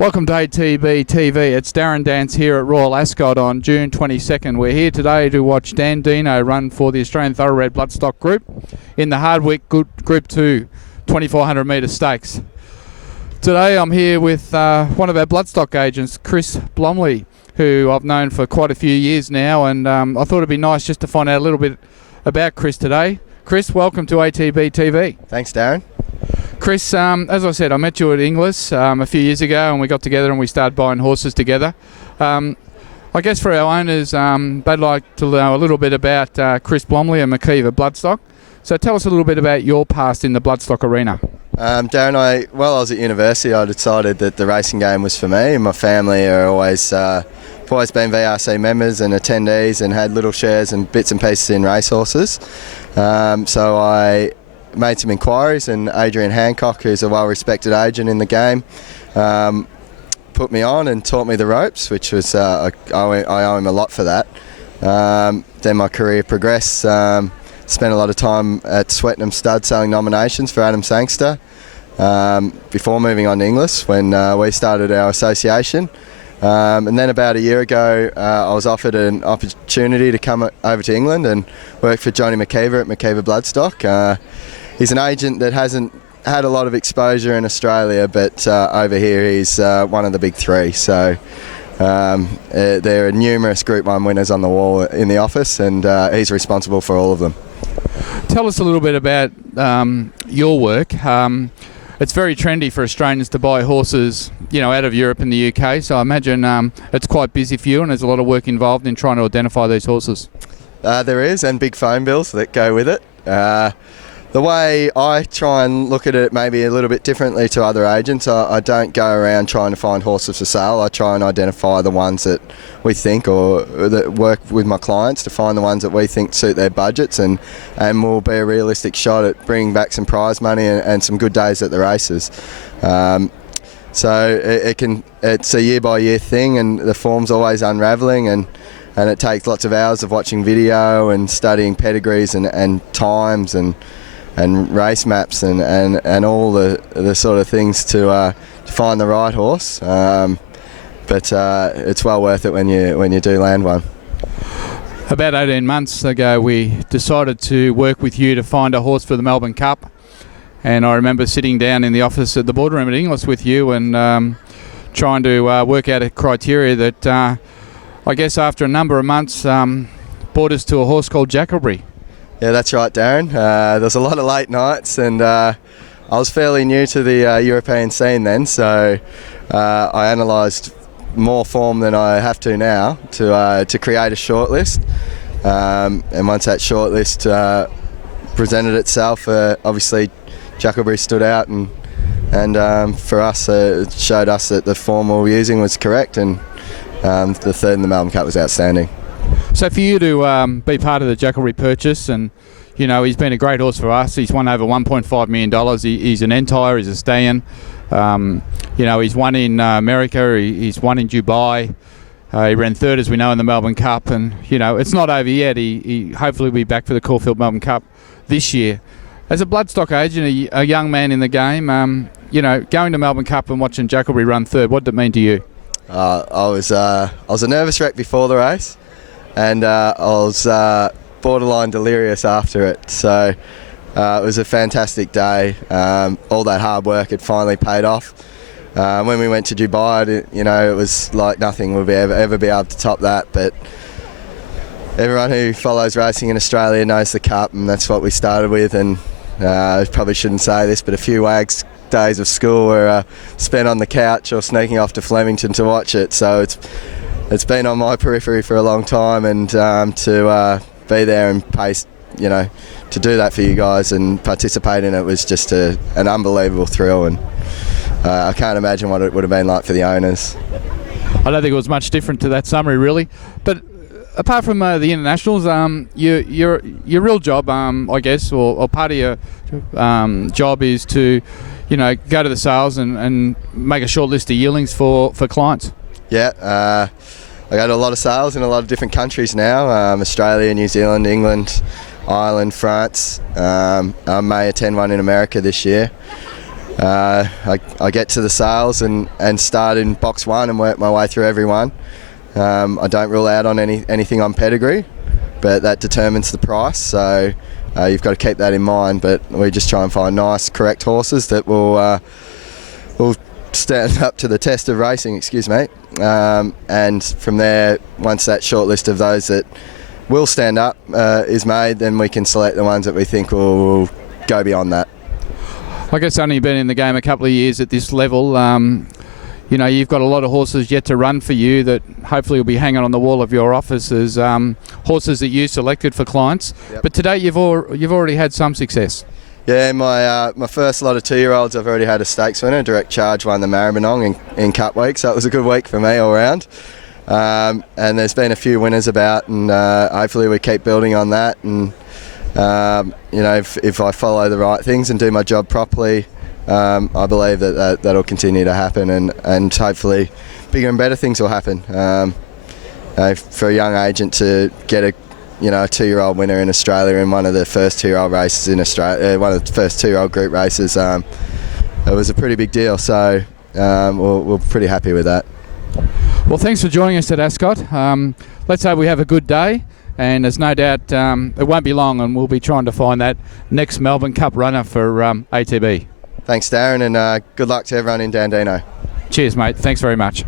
Welcome to ATB TV. It's Darren Dance here at Royal Ascot on June 22nd. We're here today to watch Dan Dino run for the Australian Thoroughbred Bloodstock Group in the Hardwicke Group 2 2400 metre stakes. Today I'm here with one of our Bloodstock agents, Chris Blomeley, who I've known for quite a few years now, and I thought it'd be nice just to find out a little bit about Chris today. Chris, welcome to ATB TV. Thanks, Darren. Chris, as I said, I met you at Inglis a few years ago, and we got together and we started buying horses together. I guess for our owners, they'd like to know a little bit about Chris Blomeley and McKeever Bloodstock. So tell us a little bit about your past in the Bloodstock arena. Darren, while I was at university, I decided that the racing game was for me. My family are always been VRC members and attendees and had little shares and bits and pieces in racehorses. So I made some inquiries, and Adrian Hancock, who's a well-respected agent in the game, put me on and taught me the ropes, which was I owe him a lot for that. Then my career progressed. Spent a lot of time at Swettenham Stud selling nominations for Adam Sangster before moving on to Inglis when we started our association. And then about a year ago, I was offered an opportunity to come over to England and work for Johnny McKeever at McKeever Bloodstock. He's an agent that hasn't had a lot of exposure in Australia, but over here he's one of the big three. So there are numerous Group 1 winners on the wall in the office, and he's responsible for all of them. Tell us a little bit about your work. It's very trendy for Australians to buy horses, out of Europe and the UK. So I imagine it's quite busy for you, and there's a lot of work involved in trying to identify these horses. There is, and big phone bills that go with it. The way I try and look at it maybe a little bit differently to other agents, I don't go around trying to find horses for sale. I try and identify the ones that we think, or that work with my clients, to find the ones that we think suit their budgets and will be a realistic shot at bringing back some prize money and some good days at the races. So it's a year by year thing, and the form's always unravelling, and it takes lots of hours of watching video and studying pedigrees and times and race maps and all the sort of things to find the right horse. But it's well worth it when you do land one. About 18 months ago, we decided to work with you to find a horse for the Melbourne Cup. And I remember sitting down in the office at the boardroom at Inglis with you and trying to work out a criteria that I guess after a number of months brought us to a horse called Jacklebury. Yeah, that's right, Darren. There's a lot of late nights, and I was fairly new to the European scene then, so I analysed more form than I have to now to create a shortlist. And once that shortlist presented itself, obviously Jacklebury stood out, and for us, it showed us that the form we were using was correct, and the third in the Melbourne Cup was outstanding. So for you to be part of the Jacklebury purchase, and he's been a great horse for us. He's won over $1.5 million. He's an Entire, he's a stallion. He's won in America, he's won in Dubai. He ran third, as we know, in the Melbourne Cup, and it's not over yet. He hopefully will be back for the Caulfield Melbourne Cup this year. As a Bloodstock agent, a young man in the game, going to Melbourne Cup and watching Jacklebury run third, what did it mean to you? I was a nervous wreck before the race, and I was borderline delirious after it. So it was a fantastic day. All that hard work had finally paid off. When we went to Dubai, it was like nothing would ever be able to top that. But everyone who follows racing in Australia knows the Cup, and that's what we started with. And I probably shouldn't say this, but a few wags days of school were spent on the couch or sneaking off to Flemington to watch it. So it's been on my periphery for a long time, and to be there and pace, to do that for you guys and participate in it was just an unbelievable thrill, and I can't imagine what it would have been like for the owners. I don't think it was much different to that summary, really. But apart from the internationals, your real job, I guess, or part of your job is to, go to the sales and make a short list of yearlings for clients. Yeah, I go to a lot of sales in a lot of different countries now, Australia, New Zealand, England, Ireland, France. I may attend one in America this year. I get to the sales and start in box 1 and work my way through every one. I don't rule out on anything on pedigree, but that determines the price, so you've got to keep that in mind. But we just try and find nice, correct horses that will stand up to the test of racing, and from there, once that short list of those that will stand up is made, then we can select the ones that we think will go beyond that. I guess only been in the game a couple of years at this level. You know, you've got a lot of horses yet to run for you that hopefully will be hanging on the wall of your office as horses that you selected for clients. Yep. But today you've already had some success. Yeah, my first lot of 2-year-olds, I've already had a stakes winner. Direct Charge won the Maribyrnong in Cup Week, so it was a good week for me all round. And there's been a few winners about, and hopefully we keep building on that. And you know, if I follow the right things and do my job properly, I believe that'll continue to happen, and hopefully bigger and better things will happen. For a young agent to get a 2-year-old winner in Australia in one of the first 2-year-old races in Australia, one of the first 2-year-old group races, it was a pretty big deal. So we're pretty happy with that. Well, thanks for joining us at Ascot. Let's hope we have a good day. And there's no doubt it won't be long, and we'll be trying to find that next Melbourne Cup runner for ATB. Thanks, Darren, and good luck to everyone in Dandino. Cheers, mate. Thanks very much.